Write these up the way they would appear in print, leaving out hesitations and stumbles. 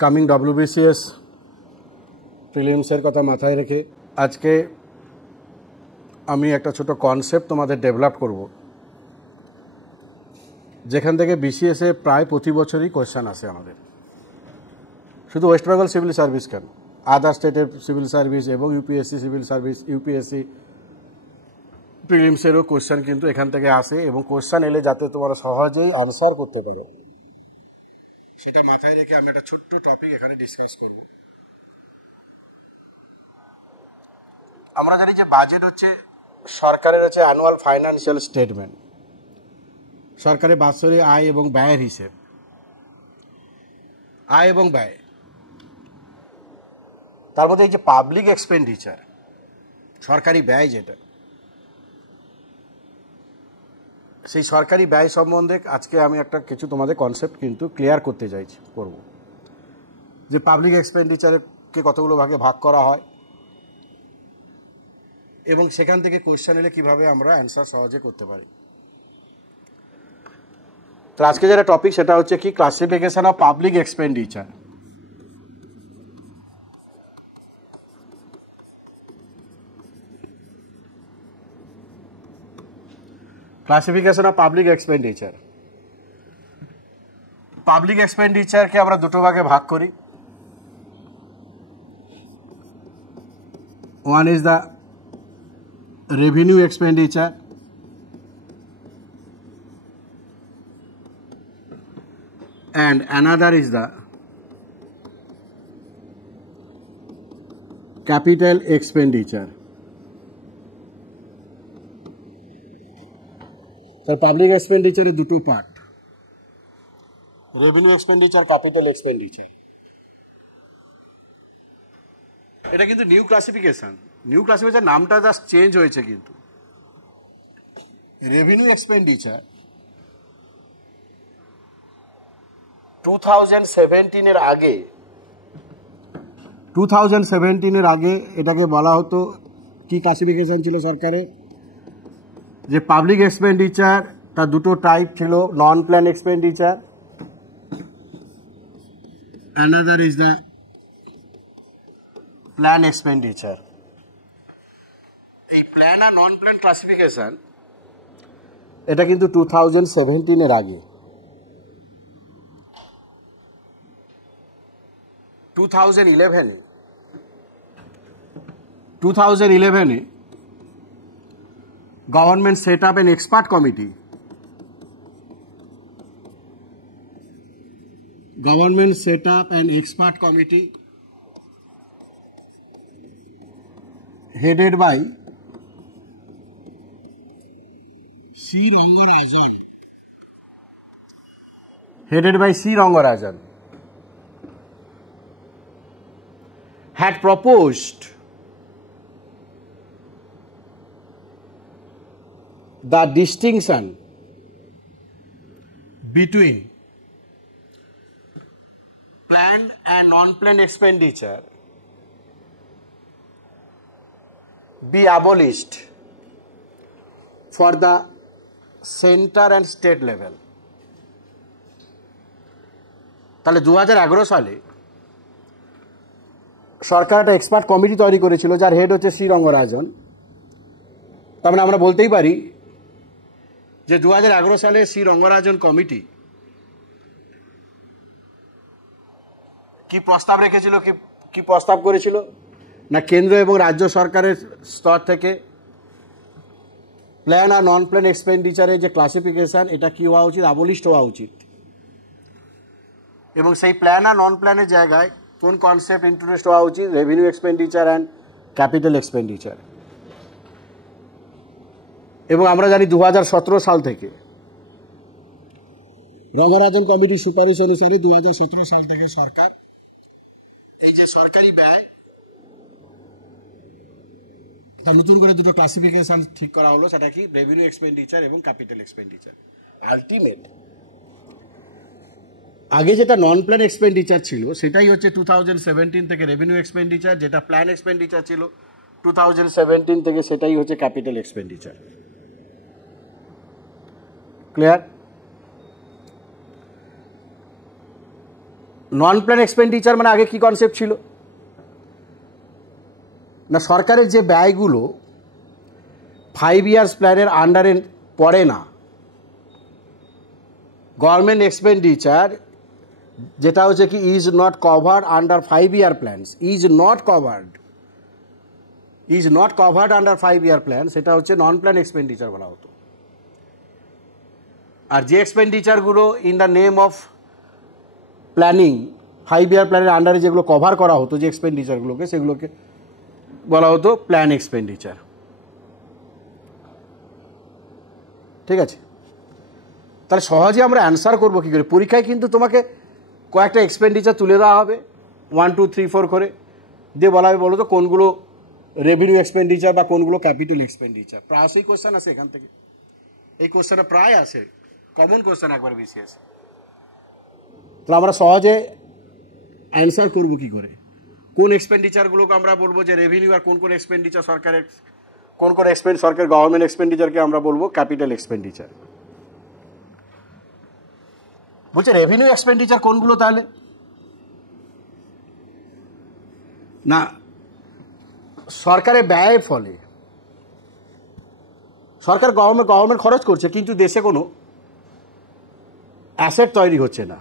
Coming WBCS প্রিলিমসের কথা মাথায় রেখে আজকে আমি একটা ছোট কনসেপ্ট তোমাদের ডেভেলপ করব, যেখান থেকে BCS-এ প্রায় প্রতি বছরই কোয়েশ্চেন আসে আমাদের। শুধু ওয়েস্ট বেঙ্গল সিভিল সার্ভিস কেন, আদার স্টেটের সিভিল সার্ভিস এবং UPSC সিভিল সার্ভিস, UPSC প্রিলিমসেরও কোয়েশ্চেন কিন্তু এখান থেকে আসে, এবং কোয়েশ্চেন এলে যাতে তোমরা সহজেই আনসার করতে পারো সেটা মাথায় রেখে আমি একটা ছোট্ট টপিক এখানে ডিসকাস করব। আমরা জানি যে বাজেট হচ্ছে সরকারের হচ্ছে অ্যানুয়াল ফাইন্যান্সিয়াল স্টেটমেন্ট, সরকারের বাৎসরিক আয় এবং ব্যয়ের হিসেব। আয় এবং ব্যয়, তার মধ্যে এই যে পাবলিক এক্সপেন্ডিচার, সরকারি ব্যয় যেটা, সেই সরকারি ব্যয় সম্বন্ধে আজকে আমি একটা কিছু তোমাদের কনসেপ্ট কিন্তু ক্লিয়ার করতে করব, যে পাবলিক এক্সপেন্ডিচারকে কতগুলো ভাগে ভাগ করা হয় এবং সেখান থেকে কোয়েশ্চেন এলে কীভাবে আমরা অ্যান্সার সহজে করতে পারি। তো আজকে যেটা টপিক সেটা হচ্ছে কি, classification of public expenditure. Classification of public expenditure. Public এক্সপেন্ডিচারকে আমরা দুটো ভাগে ভাগ করি। One is the revenue expenditure and another is the capital expenditure. তার পাবলিক এক্সপেন্ডিচারে দুটো part, revenue expenditure, capital expenditure. এটা কিন্তু নিউ ক্লাসিফিকেশন নামটা জাস্ট চেঞ্জ হয়েছে, কিন্তু রেভিনিউ এক্সপেন্ডিচার 2017-এর আগে, 2017-এর আগে এটাকে বলা হতো, কি ক্লাসিফিকেশন ছিল সরকারের, যে পাবলিক এক্সপেন্ডিচার তার দুটো টাইপ ছিল, non plan expenditure, another is the plan expenditure. এই প্ল্যান আর নন প্ল্যান ক্লাসিফিকেশন এটা কিন্তু 2017-এর আগে। 2011-এ government set up an expert committee, headed by C. Rangarajan, had proposed the distinction between planned and non-planned expenditure be abolished for the center and state level. তাহলে 2011 সালে সরকার একটা expert committee তৈরি করেছিল, যার হেড হচ্ছে সি রঙ্গরাজন। তার মানে আমরা বলতেই পারি যে 2011 সালে সি রঙ্গরাজন কমিটি কি প্রস্তাব রেখেছিল, কি প্রস্তাব করেছিল না, কেন্দ্র এবং রাজ্য সরকারের স্তর থেকে প্ল্যান আর নন প্ল্যান এক্সপেন্ডিচারের যে ক্লাসিফিকেশন, এটা কি হওয়া উচিত, অ্যাবলিশড হওয়া উচিত। এবং সেই প্ল্যান আর নন প্ল্যানের জায়গায় কোন কনসেপ্ট ইন্ট্রোডিউস হওয়া উচিত, revenue expenditure and capital expenditure. এবং আমরা জানি 2017 সাল থেকে রঙ্গরাজন কমিটির সুপারিশ অনুসারে 2017 সাল থেকে সরকার এই যে সরকারি ব্যয়, তার নতুন করে দুটো ক্লাসিফিকেশন ঠিক করা হলো, সেটা কি, রেভিনিউ এক্সপেন্ডিচার এবং ক্যাপিটাল এক্সপেন্ডিচার। আলটিমেট আগে যেটা নন প্ল্যান এক্সপেন্ডিচার ছিল সেটাই হচ্ছে 2017 থেকে রেভিনিউ এক্সপেন্ডিচার, যেটা প্ল্যান এক্সপেন্ডিচার ছিল 2017 থেকে সেটাই হচ্ছে ক্যাপিটাল এক্সপেন্ডিচার। ক্লিয়ার? নন প্ল্যান এক্সপেন্ডিচার মানে আগে কি কনসেপ্ট ছিল না, সরকারের যে ব্যয়গুলো 5 ইয়ার্স প্ল্যানের আন্ডারে পড়ে না, গভর্নমেন্ট এক্সপেন্ডিচার যেটা হচ্ছে কি is not covered under 5 year plans, is not covered under 5 year plan, সেটা হচ্ছে নন প্ল্যান এক্সপেন্ডিচার বলা হতো। আর যে এক্সপেন্ডিচারগুলো in the name of planning 5 year প্ল্যানের আন্ডারে যেগুলো কভার করা হতো, যে এক্সপেন্ডিচারগুলোকে, সেগুলোকে বলা হতো প্ল্যান এক্সপেন্ডিচার। ঠিক আছে, তাহলে সহজে আমরা অ্যান্সার করবো কী করে? পরীক্ষায় কিন্তু তোমাকে কয়েকটা এক্সপেন্ডিচার তুলে দেওয়া হবে 1 2 3 4 করে, দিয়ে বলা হবে বলো তো কোনগুলো রেভিনিউ এক্সপেন্ডিচার বা কোনগুলো ক্যাপিটাল এক্সপেন্ডিচার। প্রায়শই কোশ্চেন আসে এখান থেকে, এই কোশ্চেনটা প্রায় আসে, কমন কোশ্চেন একবার বেশি আসে। তাহলে আমরা সহজে অ্যান্সার করবো কী করে? কোন এক্সপেন্ডিচারগুলোকে আমরা বলবো যে রেভিনিউ, আর কোন কোন এক্সপেন্ডিচার সরকারের, কোন কোন সরকার গভর্নমেন্ট এক্সপেন্ডিচারকে আমরা বলবো ক্যাপিটাল এক্সপেন্ডিচার। বলছে রেভিনিউ এক্সপেন্ডিচার কোনগুলো তাহলে না, সরকারের ব্যয়ের ফলে সরকার গভর্নমেন্ট খরচ করছে কিন্তু দেশে কোনো অ্যাসেট তৈরি হচ্ছে না,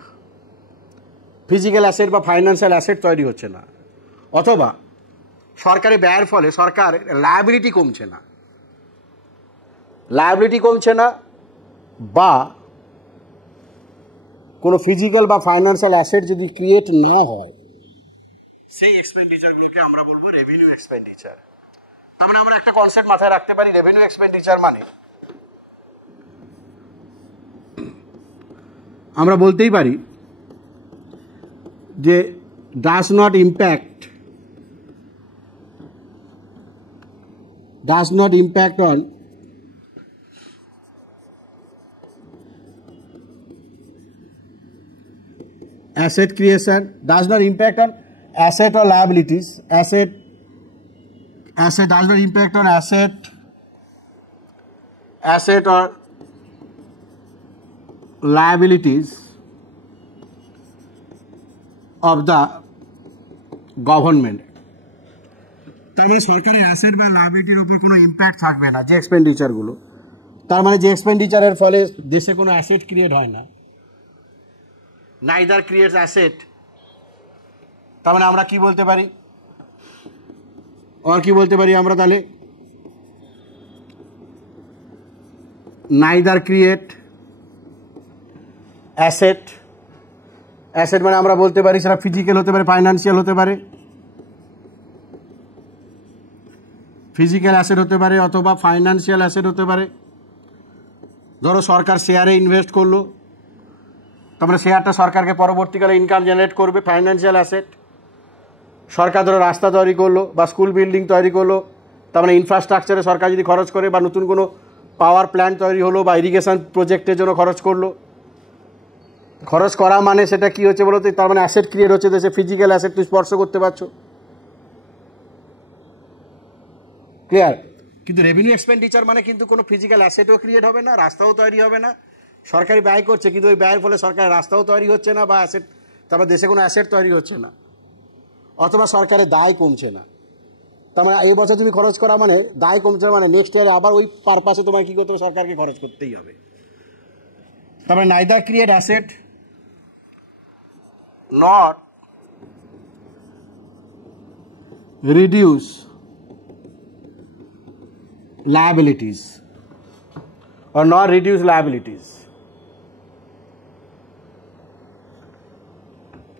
ফিজিক্যাল অ্যাসেট বা ফাইন্যান্সিয়াল অ্যাসেট তৈরি হচ্ছে না, অথবা সরকারের ব্যয়ের ফলে সরকার লায়াবিলিটি কমছে না, বা কোনো ফিজিক্যাল বা ফাইন্যান্সিয়াল অ্যাসেট যদি ক্রিয়েট না হয়, সেই এক্সপেন্ডিচারগুলোকে আমরা বলবো রেভিনিউ এক্সপেন্ডিচার। তার মানে আমরা একটা কনসেপ্ট মাথায় রাখতে পারি, রেভিনিউ এক্সপেন্ডিচার মানে আমরা বলতেই পারি যে does not impact on asset creation, does not impact on asset or liabilities, asset does not impact on asset or liabilities of the government. তার মানে সরকারের অ্যাসেট বা লায়াবিলিটির ওপর কোনো ইম্প্যাক্ট থাকবে না যে এক্সপেন্ডিচারগুলো, তার মানে যে এক্সপেন্ডিচারের ফলে দেশে কোনো অ্যাসেট ক্রিয়েট হয় না, নাইদার ক্রিয়েটস অ্যাসেট। তার মানে আমরা কি বলতে পারি, আমরা তাহলে নাইদার ক্রিয়েট অ্যাসেট মানে আমরা বলতে পারি সেটা ফিজিক্যাল হতে পারে, ফাইন্যান্সিয়াল হতে পারে, ফিজিক্যাল অ্যাসেট হতে পারে অথবা ফাইন্যান্সিয়াল অ্যাসেট হতে পারে। ধরো সরকার শেয়ারে ইনভেস্ট করলো, তারপরে শেয়ারটা সরকারকে পরবর্তীকালে ইনকাম জেনারেট করবে, ফাইন্যান্সিয়াল অ্যাসেট। সরকার ধরো রাস্তা তৈরি করলো বা স্কুল বিল্ডিং তৈরি করলো, তার মানে ইনফ্রাস্ট্রাকচারে সরকার যদি খরচ করে, বা নতুন কোনো পাওয়ার প্ল্যান্ট তৈরি হলো বা ইরিগেশন প্রজেক্টের জন্য খরচ করলো, খরচ করা মানে সেটা কি হচ্ছে বলো তো, তার মানে অ্যাসেট ক্রিয়েট হচ্ছে দেশে, ফিজিক্যাল অ্যাসেট তুমি স্পর্শ করতে পারছো, ক্লিয়ার? কিন্তু রেভিনিউ এক্সপেন্ডিচার মানে কিন্তু কোনো ফিজিক্যাল অ্যাসেটও ক্রিয়েট হবে না, রাস্তাও তৈরি হবে না, সরকারি ব্যয় করছে কিন্তু ওই ব্যয়ের ফলে সরকারের রাস্তাও তৈরি হচ্ছে না বা অ্যাসেট, তারপর দেশে কোনো অ্যাসেট তৈরি হচ্ছে না, অথবা সরকারের দায় কমছে না। তার মানে এই বছর তুমি খরচ করা মানে দায় কমছে, মানে নেক্সট ইয়ারে আবার ওই পারপাসে তোমার কী করতে হবে, সরকারকে খরচ করতেই হবে। তার মানে neither create asset not reduce liabilities or not reduce liabilities।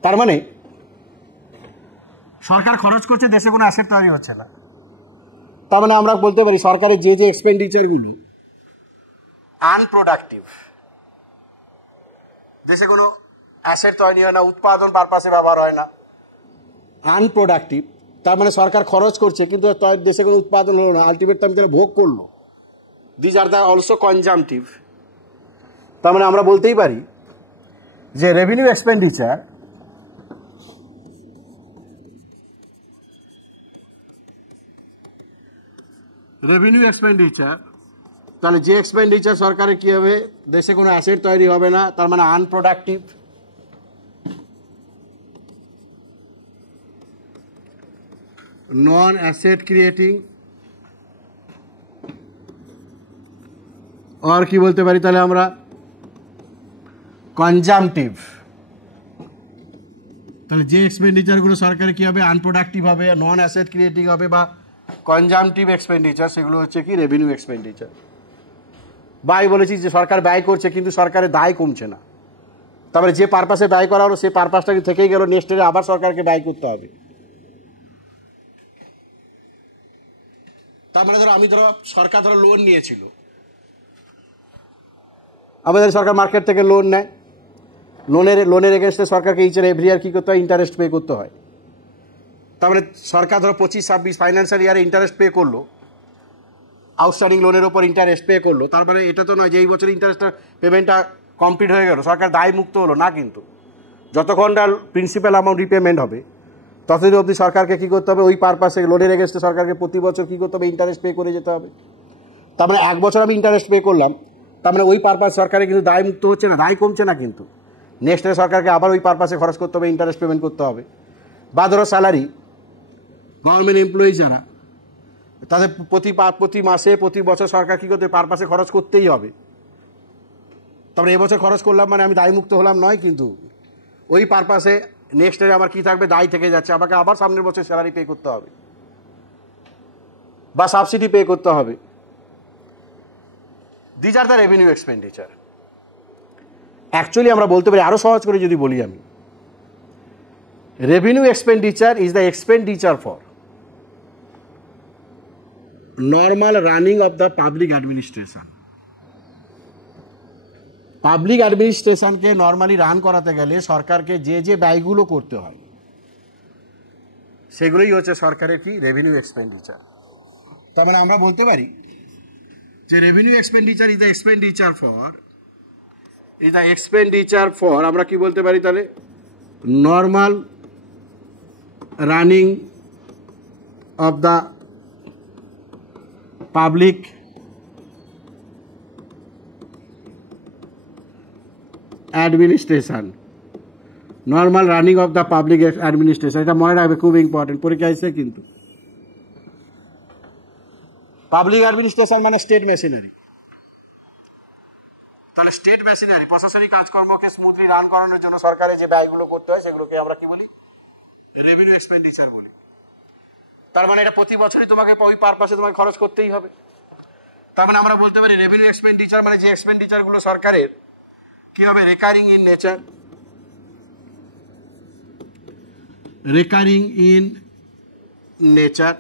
তার মানে সরকার খরচ করছে, দেশে কোনো অ্যাসেট তৈরি হচ্ছে না, তার মানে আমরা বলতে পারি সরকারের যে যে এক্সপেন্ডিচারগুলো আনপ্রোডাক্টিভ, দেশে কোনো অ্যাসেট তৈরি হয় না, উৎপাদন পারপাসে ব্যবহার হয় না, আনপ্রোডাক্টিভ, তার মানে সরকার খরচ করছে কিন্তু দেশে কোনো উৎপাদন হলো না, আলটিমেট আমি তারা ভোগ করলো, দিজ আর দ্য অলসো কনজামটিভ। তার মানে আমরা বলতেই পারি যে রেভিনিউ এক্সপেন্ডিচার তাহলে যে এক্সপেন্ডিচার সরকারের কী হবে, দেশে কোনো অ্যাসেট তৈরি হবে না, তার মানে আনপ্রোডাক্টিভ, নন অ্যাসেট ক্রিয়েটিং, আর কি বলতে পারি তাহলে আমরা কনজামটিভ। তাহলে যে এক্সপেন্ডিচারগুলো সরকারের কী হবে, আনপ্রোডাক্টিভ হবে, নন অ্যাসেট ক্রিয়েটিং হবে বা কনজামটিভ এক্সপেন্ডিচার, সেগুলো হচ্ছে কি রেভিনিউ এক্সপেন্ডিচার। ব্যয় বলেছি যে সরকার ব্যয় করছে কিন্তু সরকারের দায় কমছে না, তারপরে যে পারপাসে ব্যয় করা হলো সেই পারপাসটা থেকেই গেল, নেক্সট ইয়ারে আবার সরকারকে ব্যয় করতে হবে। তার মানে ধরো সরকার লোন নিয়েছিল, আমাদের সরকার মার্কেট থেকে লোন নেয়, লোনের এগেনস্টে সরকারকে ইচ এভরি ইয়ার কী করতে হয়, ইন্টারেস্ট পে করতে হয়। তারপরে সরকার 25-26 ফাইন্যান্সিয়াল ইয়ারে ইন্টারেস্ট পে করলো, আউটস্ট্যান্ডিং লোনের ওপর ইন্টারেস্ট পে করলো। তার মানে এটা তো নয় যে এই বছর ইন্টারেস্টটা পেমেন্টটা কমপ্লিট হয়ে গেল, সরকার দায় মুক্ত হলো না। কিন্তু যতক্ষণ না প্রিন্সিপাল অ্যামাউন্ট রিপেমেন্ট হবে ততদিন অবধি সরকারকে কী করতে হবে, ওই পারপাসে লোনের এগেনস্টে সরকারকে প্রতি বছর কী করতে হবে, ইন্টারেস্ট পে করে যেতে হবে। তার মানে এক বছর আমি ইন্টারেস্ট পে করলাম, তার মানে ওই পারপাস সরকারের কিন্তু দায় মুক্ত হচ্ছে না, দায় কমছে না, কিন্তু নেক্সট ইয়ার সরকারকে আবার ওই পারপাসে খরচ করতে হবে, ইন্টারেস্ট পেমেন্ট করতে হবে। বা ধরো স্যালারি, গভর্নমেন্ট এমপ্লয়ি যারা, তাদের প্রতি মাসে প্রতি বছর সরকার কী করতে পারপাসে খরচ করতেই হবে। তারপরে এবছর খরচ করলাম মানে আমি দায়মুক্ত হলাম নয়, কিন্তু ওই পারপাসে নেক্সট ইয়ারে আমার কী থাকবে, দায় থেকে যাচ্ছে, আমাকে আবার সামনের বছর স্যালারি পে করতে হবে বা সাবসিডি পে করতে হবে। These are the revenue expenditure. Actually আমরা বলতে পারি, আরও সহজ করে যদি বলি আমি, revenue expenditure is the expenditure for normal running of the public administration. Public অ্যাডমিনিস্ট্রেশনকে নর্মালি রান করাতে গেলে সরকারকে যে যে ব্যয়গুলো করতে হয় সেগুলোই হচ্ছে সরকারের কি রেভিনিউ এক্সপেন্ডিচার। তার মানে আমরা বলতে পারি যে revenue expenditure is the expenditure for আমরা কি বলতে পারি তাহলে, normal running of the public administration. Normal running of the public administration, এটা মনে রাখবে, খুব ইম্পর্টেন্ট, পরীক্ষা এসে কিন্তু। পাবলিক অ্যাডমিনিস্ট্রেশন মানে স্টেট মেশিনারি। তাহলে স্টেট মেশিনারি, প্রশাসনিক কাজকর্মকে স্মুথলি রান করানোর জন্য সরকারের যে ব্যয়গুলো করতে হয় সেগুলোকে আমরা কি বলি, রেভিনিউ এক্সপেন্ডিচার বলি। তার মানে এটা প্রতি বছরই তোমাকে ওই পারপাসে তোমাকে খরচ করতেই হবে। তার মানে আমরা বলতে পারি রেভিনিউ এক্সপেন্ডিচার মানে যে এক্সপেন্ডিচারগুলো সরকারের কি হবে, recurring in nature. Recurring in nature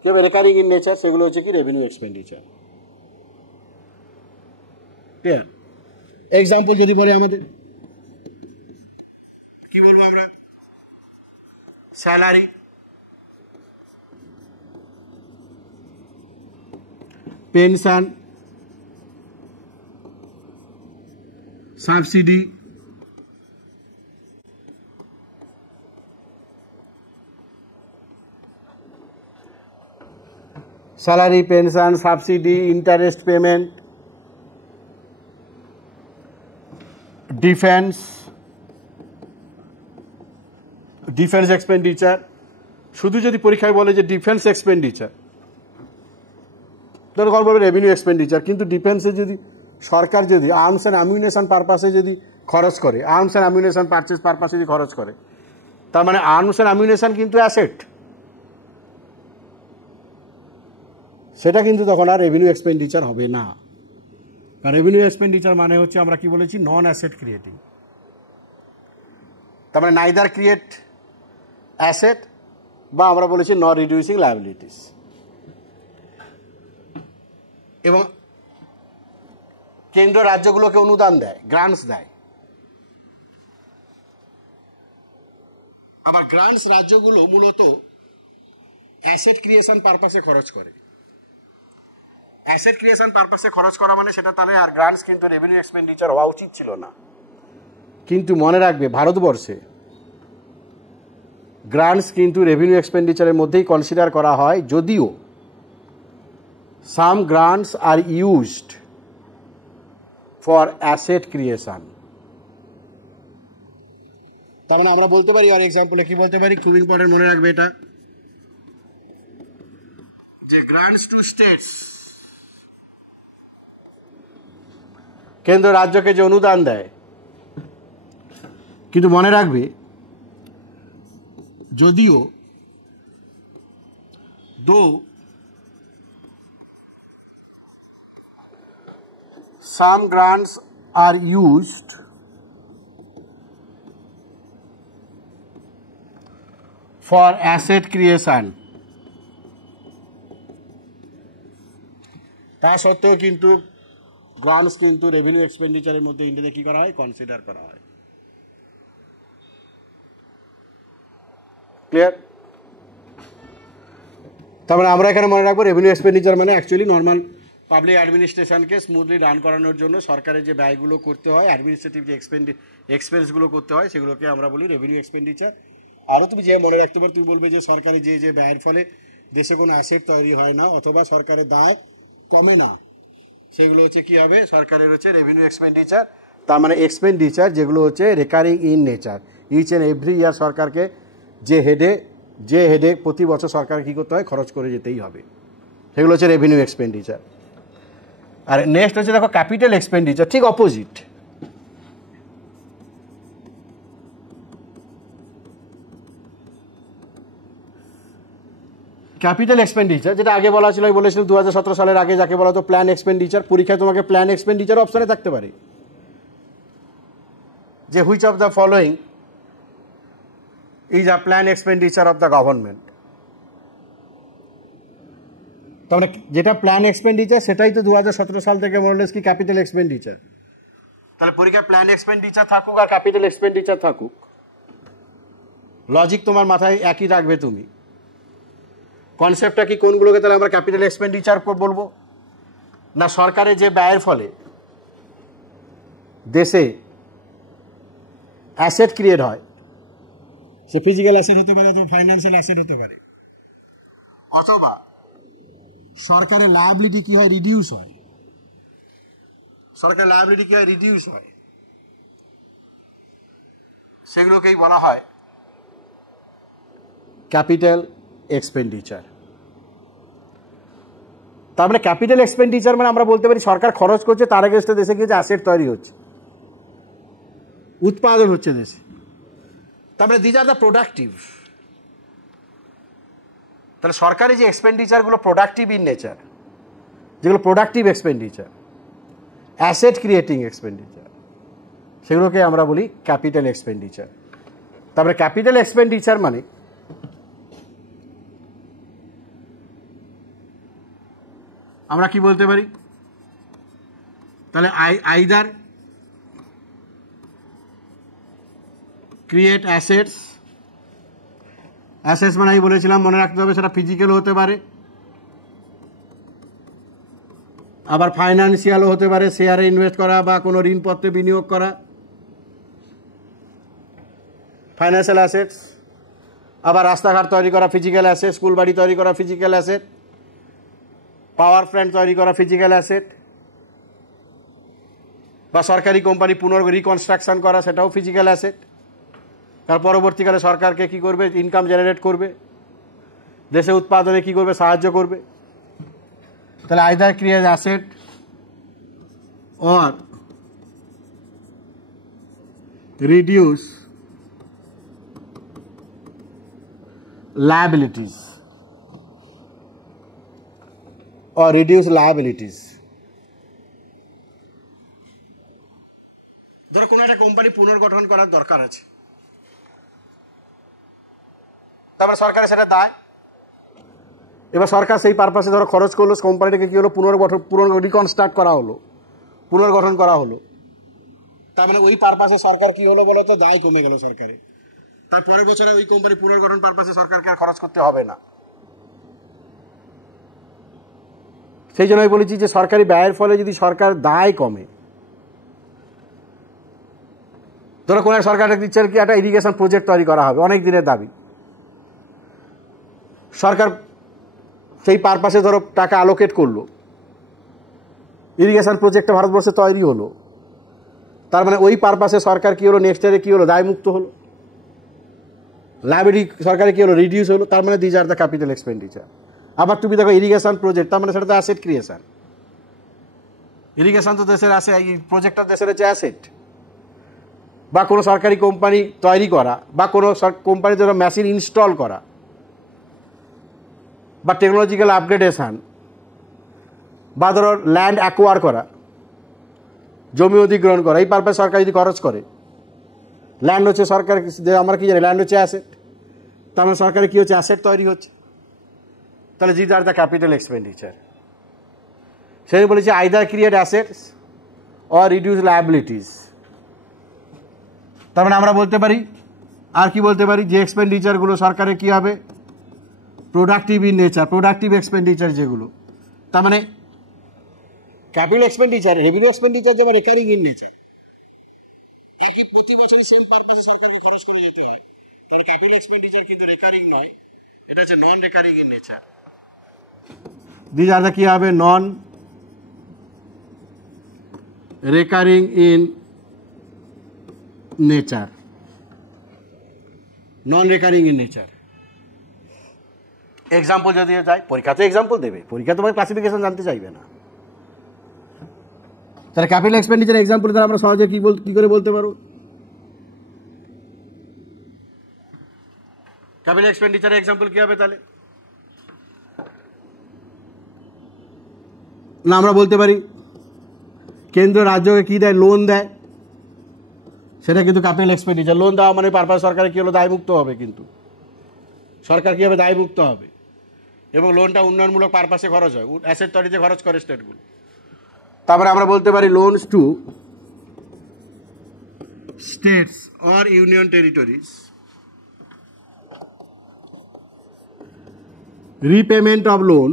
কি হবে, রেকারিং ইন নেচার, সেগুলো হচ্ছে কি রেভিনিউ এক্সপেন্ডিচার। এক্সাম্পল যদি বলি আমাদের কি বলবো আমরা, salary, pension, subsidy, salary, pension, subsidy, interest payment, defence expenditure. শুধু যদি পরীক্ষায় বলে যে ডিফেন্স এক্সপেন্ডিচার, তাহলে কল বলবে রেভিনিউ এক্সপেন্ডিচার। কিন্তু ডিফেন্সে যদি সরকার যদি আর্মস অ্যান্ড অ্যামিউনেশন পারপাসে যদি খরচ করে, আর্মস অ্যান্ড অ্যামিউনেশন পারচেজ পারপাসে যদি খরচ করে, তার মানে আর্মস অ্যান্ড অ্যামিউনেশন কিন্তু অ্যাসেট, সেটা কিন্তু তখন আর রেভিনিউ এক্সপেন্ডিচার হবে না। কারণ রেভিনিউ এক্সপেন্ডিচার মানে হচ্ছে আমরা কি বলেছি, নন অ্যাসেট ক্রিয়েটিং। তার মানে নাইদার ক্রিয়েট অ্যাসেট বা আমরা বলেছি নট রিডিউসিং লায়াবিলিটিস। এবং কেন্দ্র রাজ্যগুলোকে অনুদান দেয়, গ্রান্টস দেয়। আবার গ্রান্টস রাজ্যগুলো মূলত অ্যাসেট ক্রিয়েশন পারপাসে খরচ করে। অ্যাসেট ক্রিয়েশন পারপাসে খরচ করা মানে সেটা তাহলে আর গ্রান্টস কিন্তু রেভিনিউ এক্সপেন্ডিচার হওয়া উচিত ছিল না। কিন্তু মনে রাখবে, ভারতবর্ষে গ্রান্টস কিন্তু রেভিনিউ এক্সপেন্ডিচারের মধ্যেই কনসিডার করা হয়, যদিও some grants are used for asset creation. তার মানে আমরা বলতে পারি, আর এক্সাম্পলে কি বলতে পারি, খুব ইম্পর্টেন্ট, মনে রাখবে এটা, যে গ্রান্টস টু স্টেটস, কেন্দ্র রাজ্যকে যে অনুদান দেয়, কিন্তু মনে রাখবে যদিও some grants are used for asset creation, তা সত্ত্বেও কিন্তু গ্রান্টস কিন্তু রেভিনিউ এক্সপেন্ডিচারের মধ্যে ইন্ডিয়াতে কি করা হয়, কনসিডার করা হয়। ক্লিয়ার? তারপরে আমরা এখানে মনে রাখবো রেভিনিউ এক্সপেন্ডিচার মানে অ্যাকচুয়ালি নর্মাল পাবলিক অ্যাডমিনিস্ট্রেশনকে স্মুথলি রান করানোর জন্য সরকারের যে ব্যয়গুলো করতে হয়, অ্যাডমিনিস্ট্রেটিভ যে এক্সপেন্সগুলো করতে হয়, সেগুলোকে আমরা বলি রেভিনিউ এক্সপেন্ডিচার। আরও তুমি যে মনে রাখতে পারো, তুমি বলবে যে সরকারি যে ব্যয়ের ফলে দেশে কোনো অ্যাসেট তৈরি হয় না অথবা সরকারের দায় কমে না, সেগুলো হচ্ছে কী হবে, সরকারের হচ্ছে রেভিনিউ এক্সপেন্ডিচার। তার মানে এক্সপেন্ডিচার যেগুলো হচ্ছে recurring in nature, each and every year সরকারকে যে হেডে প্রতি বছর সরকার কী করতে হয়, খরচ করে যেতেই হবে, সেগুলো হচ্ছে রেভিনিউ এক্সপেন্ডিচার। আর নেক্সট হচ্ছে দেখো ক্যাপিটাল এক্সপেন্ডিচার, ঠিক অপোজিট। ক্যাপিটাল এক্সপেন্ডিচার যেটা আগে বলা ছিল, আমি বলেছিলাম 2017 সালের আগে যাকে বলা হতো প্ল্যান এক্সপেন্ডিচার, পরীক্ষায় তোমাকে প্ল্যান এক্সপেন্ডিচার অপশানে থাকতে পারে যে which of the following is a plan expenditure of the government. তাহলে যেটা প্ল্যান এক্সপেন্ডিচার সেটাই তো 2017 সাল থেকে মোরলেস কি ক্যাপিটাল এক্সপেন্ডিচার। তাহলে পরীক্ষায় প্ল্যান এক্সপেন্ডিচার থাকুক আর ক্যাপিটাল এক্সপেন্ডিচার থাকুক, লজিক তোমার মাথায় একই রাখবে তুমি। কনসেপ্টটা কি, কোনগুলোকে তাহলে আমরা ক্যাপিটাল এক্সপেন্ডিচার বলবো না, সরকারের যে ব্যয়ের ফলে দেশে অ্যাসেট ক্রিয়েট হয়, সে ফিজিক্যাল অ্যাসেট হতে পারে অথবা ফাইন্যান্সিয়াল অ্যাসেট হতে পারে, অথবা সরকারের লায়াবিলিটি কি হয়, রিডিউস হয়, সরকারের লায়াবিলিটি কি হয়, রিডিউস হয়, সেগুলোকেই বলা হয় ক্যাপিটাল এক্সপেন্ডিচার। তার মানে ক্যাপিটাল এক্সপেন্ডিচার মানে আমরা বলতে পারি সরকার খরচ করছে, তার এগেইনস্টে দেশে কিছু অ্যাসেট তৈরি হচ্ছে, উৎপাদন হচ্ছে দেশে। তারপরে দিজ আর দ্য প্রোডাক্টিভ। তাহলে সরকারি যে এক্সপেন্ডিচারগুলো প্রোডাক্টিভ ইন নেচার, যেগুলো productive expenditure, asset creating expenditure, সেগুলোকে আমরা বলি ক্যাপিটাল এক্সপেন্ডিচার। তারপরে ক্যাপিটাল এক্সপেন্ডিচার মানে আমরা কি বলতে পারি, তাহলে আইদার ক্রিয়েট অ্যাসেটস, অ্যাসেটস মানে আমি বলেছিলাম মনে রাখতে হবে সেটা ফিজিক্যাল হতে পারে, আবার ফাইন্যান্সিয়ালও হতে পারে, শেয়ারে ইনভেস্ট করা বা কোনো ঋণপত্রে বিনিয়োগ করা, ফাইন্যান্সিয়াল অ্যাসেটস। আবার রাস্তাঘাট তৈরি করা ফিজিক্যাল অ্যাসেট, স্কুল বাড়ি তৈরি করা ফিজিক্যাল অ্যাসেট, পাওয়ার প্ল্যান্ট তৈরি করা ফিজিক্যাল অ্যাসেট, বা সরকারি কোম্পানি রিকনস্ট্রাকশন করা, সেটাও ফিজিক্যাল অ্যাসেট। তার পরবর্তীকালে সরকারকে কি করবে, ইনকাম জেনারেট করবে, দেশে উৎপাদনে কি করবে, সাহায্য করবে। তাহলে either create asset or reduce liabilities or reduce liabilities। ধরো কোনো একটা কোম্পানি পুনর্গঠন করার দরকার আছে, তারপরে সরকারের সেটা দায়, এবার সরকার সেই পারপাসে ধরো খরচ করলো, কোম্পানিটাকে কি হলো, রিকনস্ট্রাক্ট করা হলো, পুনর্গঠন করা হলো। তার মানে ওই পারপাসে সরকার কি হলো বলো তো, দায় কমে গেল সরকারের। তার পরের বছরে ওই কোম্পানি পুনর্গঠন পারপাসে সরকারকে আর খরচ করতে হবে না। সেই জন্য আমি বলেছি যে সরকারি ব্যয়ের ফলে যদি সরকার দায় কমে, ধরো কোনো সরকার দিচ্ছে কি একটা ইরিগেশন প্রজেক্ট তৈরি করা হবে, অনেক দিনের দাবি, সরকার সেই পারপাসে ধরো টাকা অ্যালোকেট করলো, ইরিগেশন প্রজেক্টটা ভারতবর্ষে তৈরি হলো, তার মানে ওই পারপাসে সরকার কি হলো, নেক্সট ইয়ারে কি হলো, দায়মুক্ত হলো। লাইবিলিটি সরকারের কি হলো, রিডিউস হলো, তার মানে these are the capital expenditure. আবার তুমি দেখো ইরিগেশন প্রজেক্ট, তার মানে সেটা তো অ্যাসেট ক্রিয়েশন। ইরিগেশন তো দেশের আসে, এই প্রজেক্টটা দেশের হচ্ছে অ্যাসেট। বা কোনো সরকারি কোম্পানি তৈরি করা, বা কোনো কোম্পানির জন্য মেশিন ইনস্টল করা, বা টেকনোলজিক্যাল আপগ্রেডেশন, বা ধরো ল্যান্ড অ্যাকোয়ার করা, জমি অধিগ্রহণ করা, এই পারপাস সরকার যদি খরচ করে। ল্যান্ড হচ্ছে সরকার, আমরা কি জানি ল্যান্ড হচ্ছে অ্যাসেট, তার মানে সরকারের কী হচ্ছে, অ্যাসেট তৈরি হচ্ছে। তাহলে these are the capital expenditure. সেই বলেছে either create assets or reduce liabilities. তার মানে আমরা বলতে পারি, আর কি বলতে পারি, যে এক্সপেন্ডিচারগুলো সরকারের কী হবে, productive in nature, productive expenditure যেগুলো, তার মানে ক্যাপিটাল এক্সপেন্ডিচার, রেভিনিউ এক্সপেন্ডিচার যেমন রেকারিং ইন নেচার, একই প্রতি বছরই সেম পারপাসে সরকারকে খরচ করে যেতে হয়। তাহলে ক্যাপিটাল এক্সপেন্ডিচার কিন্তু রেকারিং নয়, এটা হচ্ছে non recurring in nature. These are কি হবে, non recurring in nature, non recurring in nature. Example যদি যায়, পরীক্ষাতে এক্সাম্পল দেবে, পরীক্ষা তোমার ক্লাসিফিকেশন জানতে চাইবে না। তাহলে ক্যাপিটাল এক্সপেন্ডিচার এক্সাম্পল দ্বারা আমরা সহজে কি করে বলতে পারো, ক্যাপিটাল এক্সপেন্ডিচারের এক্সাম্পল কি হবে তাহলে? না আমরা বলতে পারি কেন্দ্র রাজ্যকে কি দেয়, লোন দেয়, সেটা কিন্তু ক্যাপিটাল এক্সপেন্ডিচার। লোন দেওয়া মানে পারপাস সরকারের কি হলো, দায়মুক্ত হবে, কিন্তু সরকার কি হবে, দায়মুক্ত হবে। এবং লোনটা উন্নয়নমূলক পারপাসে খরচ হয়, অ্যাসেট তৈরিতে খরচ করে স্টেটগুলো। তারপরে আমরা বলতে পারি loans to states or union territories, repayment of loan,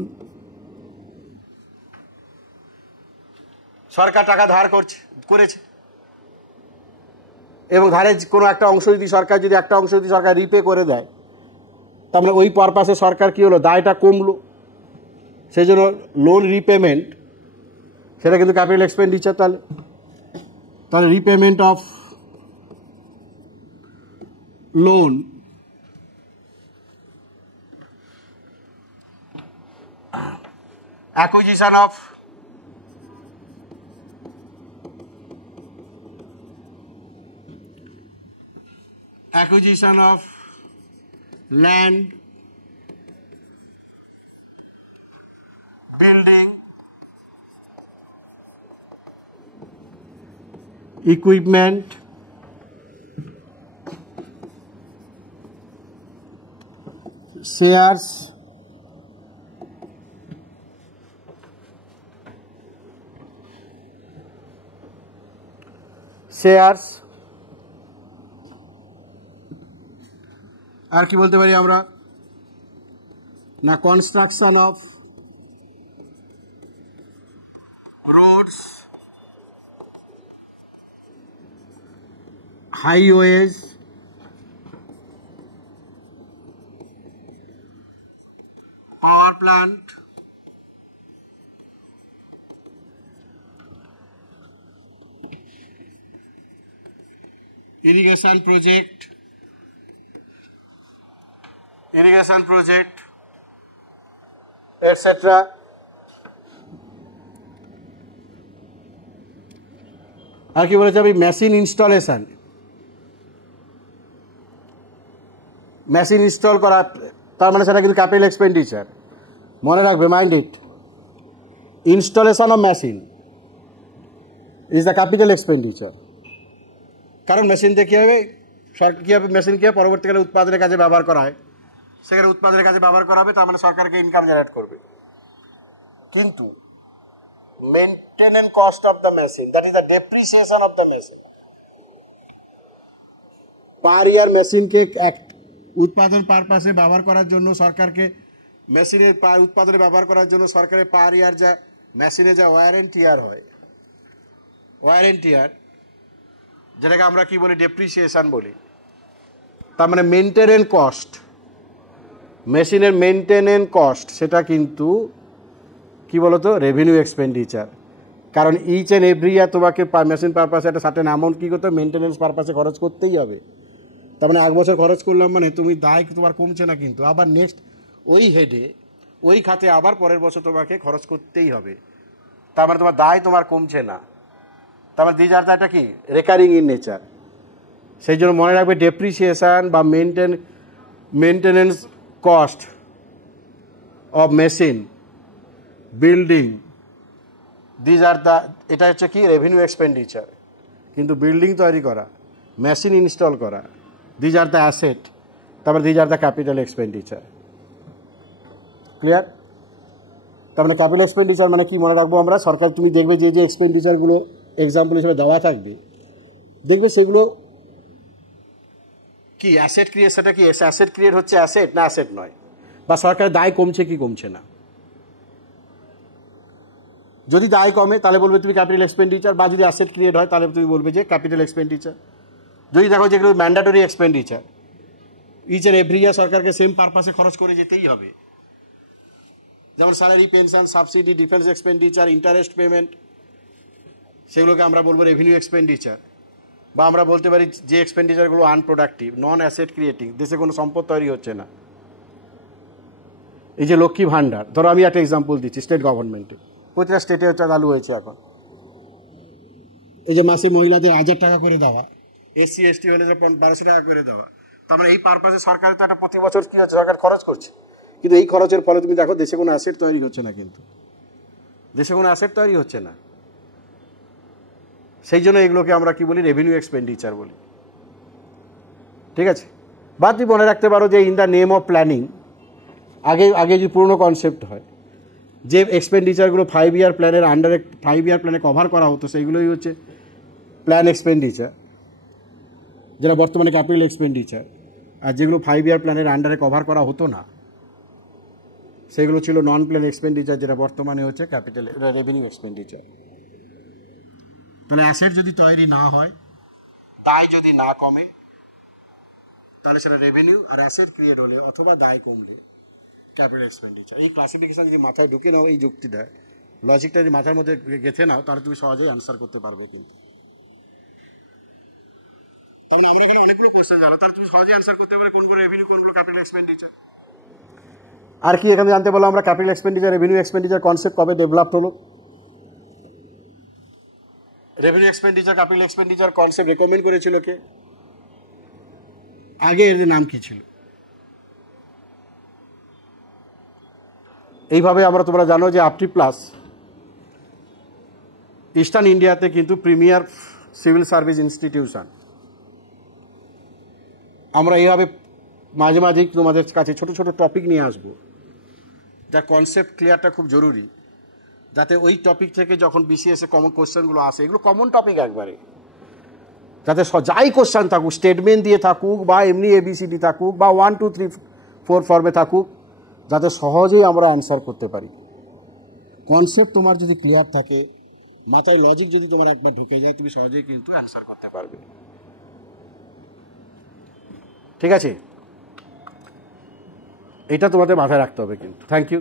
সরকার টাকা ধার করেছে এবং ধারের কোনো একটা অংশ যদি সরকার রিপে করে দেয়, তার মানে ওই পারপাসে সরকার কি হলো, দায়টা কমলো, সেই জন্য লোন রিপেমেন্ট, সেটা কিন্তু ক্যাপিটাল এক্সপেন্ডিচার। তাহলে repayment of loan, acquisition of land, building, equipment, shares, আর কি বলতে পারি আমরা, না construction of roads, highways, power plant, irrigation project, etc. আর কি বলেছে, আমি মেশিন ইনস্টল করা, তার মানে সেটা কিন্তু ক্যাপিটাল এক্সপেন্ডিচার। মনে রাখবে, mind it, installation of machine is the capital expenditure. কারণ মেশিন দিয়ে কী হবে, সরকার কী হবে, মেশিন কী হবে, পরবর্তীকালে উৎপাদনের কাজে ব্যবহার করা হয়, সেখানে উৎপাদনের কাজে ব্যবহার করা হবে, তার মানে সরকারকে ইনকাম জেনারেট করবে। কিন্তু maintenance cost of the machine, that is the depreciation of the machine, per year মেশিনকে এক উৎপাদন পারপাসে ব্যবহার করার জন্য সরকারকে, মেশিনের উৎপাদনে ব্যবহার করার জন্য সরকারের পার ইয়ার যা মেশিনে যা ওয়ার অ্যান্ড টিয়ার হয়, যেটাকে আমরা কি বলি, ডেপ্রিসিয়েশন বলি, তার মানে মেনটেনেন্স কস্ট, মেশিনের মেনটেনেন্স কস্ট, সেটা কিন্তু কি বলতো, রেভিনিউ এক্সপেন্ডিচার। কারণ ইচ অ্যান্ড এভরি ইয়ার তোমাকে মেশিন পারপাসে একটা সার্টেন অ্যামাউন্ট কী করতে হবে, মেনটেনেন্স পারপাসে খরচ করতেই হবে। তার মানে 1 বছর খরচ করলাম মানে তুমি দায় তোমার কমছে না, কিন্তু আবার নেক্সট ওই হেডে ওই খাতে আবার পরের বছর তোমাকে খরচ করতেই হবে, তার মানে তোমার দায় তোমার কমছে না। তার মানে দিজ আর দায়টা কি রেকারিং ইন নেচার। সেই জন্য মনে রাখবে ডেপ্রিসিয়েশন বা maintenance cost of machine building, these are the, এটা হচ্ছে কি রেভিনিউ এক্সপেন্ডিচার। কিন্তু বিল্ডিং তৈরি করা, মেশিন ইনস্টল করা, দিজ আর দ্য অ্যাসেট, তারপরে these are the capital expenditure. Clear? তার মানে ক্যাপিটাল এক্সপেন্ডিচার মানে কি মনে রাখবো আমরা, সরকার তুমি দেখবে যে যে এক্সপেন্ডিচারগুলো এক্সাম্পল হিসেবে দেওয়া থাকবে, দেখবে সেগুলো কি অ্যাসেট ক্রিয়েট, সেটা কি অ্যাসেট ক্রিয়েট হচ্ছে অ্যাসেট না অ্যাসেট নয়, বা সরকারের দায় কমছে কি কমছে না। যদি দায় কমে তাহলে বলবে তুমি ক্যাপিটাল এক্সপেন্ডিচার, বা যদি অ্যাসেট ক্রিয়েট হয় তাহলে তুমি বলবে যে ক্যাপিটাল এক্সপেন্ডিচার। যদি দেখো যেগুলো mandatory expenditure, each and every year সরকারকে সেম পারপাসে খরচ করে যেতেই হবে, যেমন salary, pension, subsidy, defence expenditure, interest payment, সেগুলোকে আমরা বলবো রেভিনিউ এক্সপেন্ডিচার। বা আমরা বলতে পারি যে এক্সপেন্ডিচারগুলো আনপ্রোডাক্টিভ, নন অ্যাসেট ক্রিয়েটিং, দেশে কোনো সম্পদ তৈরি হচ্ছে না। এই যে লক্ষ্মী ভাণ্ডার, ধরো আমি একটা এক্সাম্পল দিচ্ছি, স্টেট গভর্নমেন্টে প্রতিটা স্টেটে চালু হয়েছে এখন। এই যে মাসে মহিলাদের 1000 টাকা করে দেওয়া, SC ST হলে 1200 টাকা করে দেওয়া, তার মানে এই পারপাসে সরকারের তো একটা প্রতি বছর কী হচ্ছে, সরকার খরচ করছে, কিন্তু এই খরচের ফলে তুমি দেখো দেশে কোনো অ্যাসেট তৈরি হচ্ছে না, কিন্তু দেশে কোনো অ্যাসেট তৈরি হচ্ছে না। সেই জন্য এগুলোকে আমরা কি বলি, রেভিনিউ এক্সপেন্ডিচার বলি। ঠিক আছে? বা তুমি মনে রাখতে পারো যে in the name of planning, আগে যদি পুরনো কনসেপ্ট হয়, যে এক্সপেন্ডিচারগুলো 5 ইয়ার প্ল্যানের আন্ডারে 5 ইয়ার প্ল্যানে কভার করা হতো, সেইগুলোই হচ্ছে প্ল্যান এক্সপেন্ডিচার, যেটা বর্তমানে ক্যাপিটাল এক্সপেন্ডিচার। আর যেগুলো 5 ইয়ার প্ল্যানের আন্ডারে কভার করা হতো না, সেগুলো ছিল নন প্ল্যান এক্সপেন্ডিচার, যেটা বর্তমানে হচ্ছে ক্যাপিটাল রেভিনিউ এক্সপেন্ডিচার। তাহলে অ্যাসেট যদি তৈরি না হয়, দায় যদি না কমে, তাহলে সেটা রেভিনিউ, আর অ্যাসেট ক্রিয়েট হলে অথবা দায় কমলে ক্যাপিটাল এক্সপেন্ডিচার। এই ক্লাসিফিকেশন যদি মাথায় ঢুকে নাও, এই যুক্তিটা লজিকটা যদি মাথার মধ্যে গেঁথে নাও, তাহলে তুমি সহজেই অ্যান্সার করতে পারবে। কিন্তু তার মানে আমরা এখানে অনেকগুলো কোশ্চেন জানো, তাহলে তুমি সহজেই অ্যান্সার করতে পারবে কোনগুলো রেভিনিউ, কোনগুলো ক্যাপিটাল এক্সপেন্ডিচার। আর কি এখানে জানতে পারলাম আমরা, capital expenditure, revenue expenditure concept কবে ডেভেলপ হলো, revenue expenditure, capital expenditure concept recommend করেছিল কে, আগে এর নাম কি ছিল। এইভাবে আমরা, তোমরা জানো যে আপটি প্লাস ইস্টার্ন ইন্ডিয়াতে কিন্তু প্রিমিয়ার সিভিল সার্ভিস ইনস্টিটিউশন। আমরা এইভাবে মাঝে মাঝেই তোমাদের কাছে ছোট ছোট টপিক নিয়ে আসবো, যার কনসেপ্ট ক্লিয়ারটা খুব জরুরি, যাতে ওই টপিক থেকে যখন বিসিএসে কমন কোশ্চেনগুলো আসে, এগুলো কমন টপিক একবারে, যাতে যাই কোশ্চেন থাকুক, স্টেটমেন্ট দিয়ে থাকুক বা এমনি ABCD থাকুক বা 1 2 3 4 ফর্মে থাকুক, যাতে সহজেই আমরা অ্যান্সার করতে পারি। কনসেপ্ট তোমার যদি ক্লিয়ার থাকে, মাথায় লজিক যদি তোমার একবার ঢুকে যায়, তুমি সহজেই কিন্তু অ্যান্সার করতে পারবে। ঠিক আছে? এটা তোমাদের মাথায় রাখতে হবে কিন্তু। Thank you.